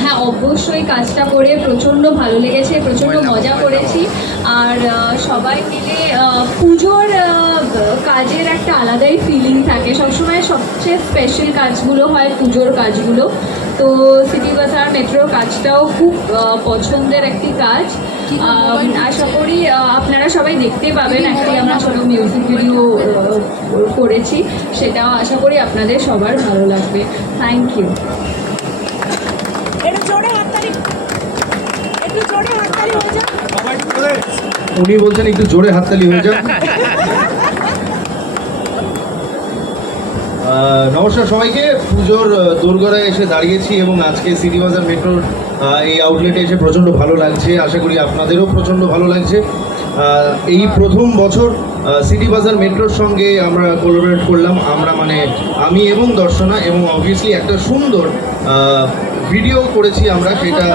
হ্যাঁ অবশ্যই কাজটা করে প্রচণ্ড ভালো লেগেছে প্রচণ্ড মজা করেছি। আর সবাই মিলে পুজোর কাজের একটা আলাদাই ফিলিং থাকে। সবসময় সবচেয়ে স্পেশাল কাজগুলো হয় পুজোর কাজগুলো। তো সিটি বাজার মেট্রোর কাজটাও খুব পছন্দের একটি কাজ। আশা করি আপনারা সবাই দেখতে পাবেন একটি আমরা ছোটো মিউজিক ভিডিও করেছি। সেটাও আশা করি আপনাদের সবার ভালো লাগবে। থ্যাংক ইউ একটু জোরে হাততালি একটু জোরে হাততালি হয়ে যাক উনি বলছেন একটু জোরে হাততালি হয়ে যাক। নমস্কার সবাইকে। পুজোর দোরগড়ায় এসে দাঁড়িয়েছি এবং আজকে সিটি বাজার মেট্রোর এই আউটলেটে এসে প্রচণ্ড ভালো লাগছে। আশা করি আপনাদেরও প্রচণ্ড ভালো লাগছে। এই প্রথম বছর সিটি বাজার মেট্রোর সঙ্গে আমরা কোলাবোরেট করলাম। আমরা মানে আমি এবং দর্শনা এবং অবভিয়াসলি একটা সুন্দর ভিডিও করেছি আমরা। সেটা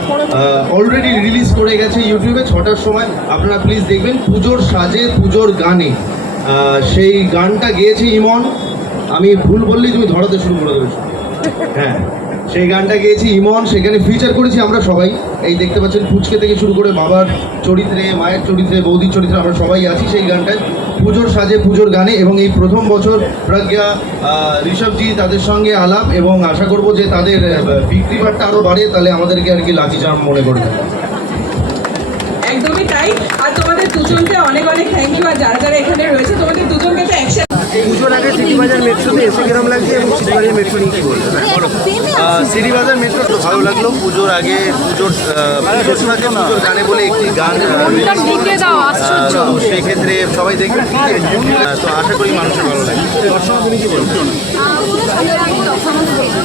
অলরেডি রিলিজ করে গেছে ইউটিউবে ছটার সময়। আপনারা প্লিজ দেখবেন, পুজোর সাজে, পুজোর গানে। সেই গানটা গেয়েছে ইমন। আমি ভুল বললেই তুমি ধরাতে শুরু করে দেবে। হ্যাঁ। সেই গানটা গেয়েছি, ইমন, সেখানে ফিচার করেছি আমরা সবাই। এই দেখতে পাচ্ছেন ফুচকে থেকে শুরু করে বাবার চরিত্রে, মায়ের চরিত্রে, বৌদির চরিত্রে আমরা সবাই আছি সেই গানটায়। পুজোর সাজে, পুজোর গানে এবং এই প্রথম বছর প্রজ্ঞা ঋষভজি তাদের সঙ্গে আলাপ এবং আশা করব যে তাদের বিক্রি বাট্টা আরও বাড়ে, তাহলে আমাদেরকে আর কি লাকি চার্ম মনে করবে। একদমই তাই। আর তোমাদের দুজনকে অনেক অনেক থ্যাংক ইউ আর যারা যারা এখানে রয়েছে সিটি বাজার মেট্রোতে এসে কিরম লাগছে এবং সিটি বাজার মেট্রো নিয়ে কী বলবেন? সিটি বাজার মেট্রো তো ভালো লাগল। পুজোর আগে পুজোর আহ, পুজোর সাথে পুজোর গানে বলে একটি গান সেক্ষেত্রে সবাই দেখবেন তো আশা করি মানুষের ভালো লাগে দর্শক তুমি কি বলছো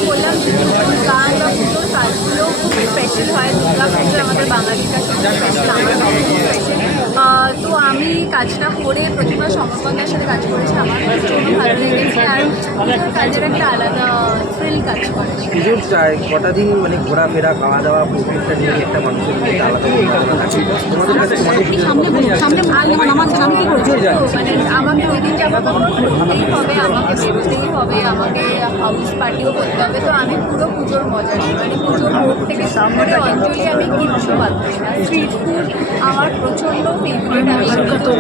বললাম যে পুজোর গান বা পুজোর কাজগুলো খুব স্পেশাল হয় দুর্গা পুজো আমাদের বাঙালির কাছে স্পেশাল আমার কাছে স্পেশাল তো আমি কাজটা করে প্রতিমা সমর্পণের সাথে কাজ করেছি আমার। প্রচণ্ড ভালো লেগেছে আর পুজোর কাজের একটা আলাদা থ্রিল কাজ করে। পুজোর চাই কটা দিন মানে ঘোরাফেরা খাওয়া দাওয়া প্রত্যেকটা নিয়ে একটা মানুষের মধ্যে আলাদা তোমাদের কাছে সামনে নামাচ্ছেন আমি কি মানে আমাকে ওই দিন যাব করতেই হবে আমাকে বেরোতেই হবে আমাকে হাউস পার্টিও করতে হবে। তো আমি পুরো পুজোর মজা নিই। মানে পুজোর ভোগ থেকে শুরু করে অঞ্জলি আমি কিচ্ছু দিই না। স্ট্রিট ফুড আমার প্রচণ্ড ফেভারিট আমি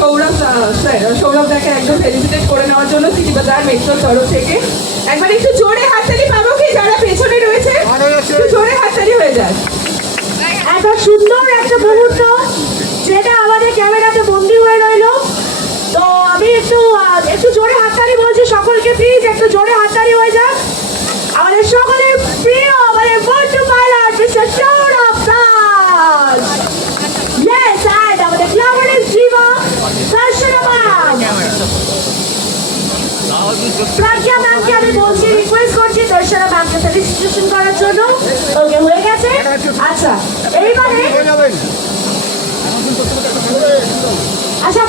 সৌরভ সৌরভ দাকে একদম ফেলিসিটেট করে নেওয়ার জন্য সিটি বাজার মেট্রোর তরফ থেকে। একবার একটু জোরে হাততালি পাবো কি? যারা পেছনে রয়েছে একটু জোরে হাততালি হয়ে যায় একটা সুন্দর একটা মুহূর্ত যেটা আমাদের ক্যামেরাতে বন্দি হয়ে রইল। তো আমি একটু একটু জোরে হাততালি বলছি সকলকে প্লিজ একটু জোরে হাততালি হয়ে যাক আমাদের সকলের প্রিয় আমাদের বন্ধু pilot mister Sourav Das Yes, and আমাদের glamorous diva Darshana ma'am Pragya ম্যামকে আমি বলছি রিকোয়েস্ট করছি দর্শনা ম্যামকে ফেলিসিটেশন করার জন্য। ওকে, হয়ে গেছে? আচ্ছা এইবারে আচ্ছা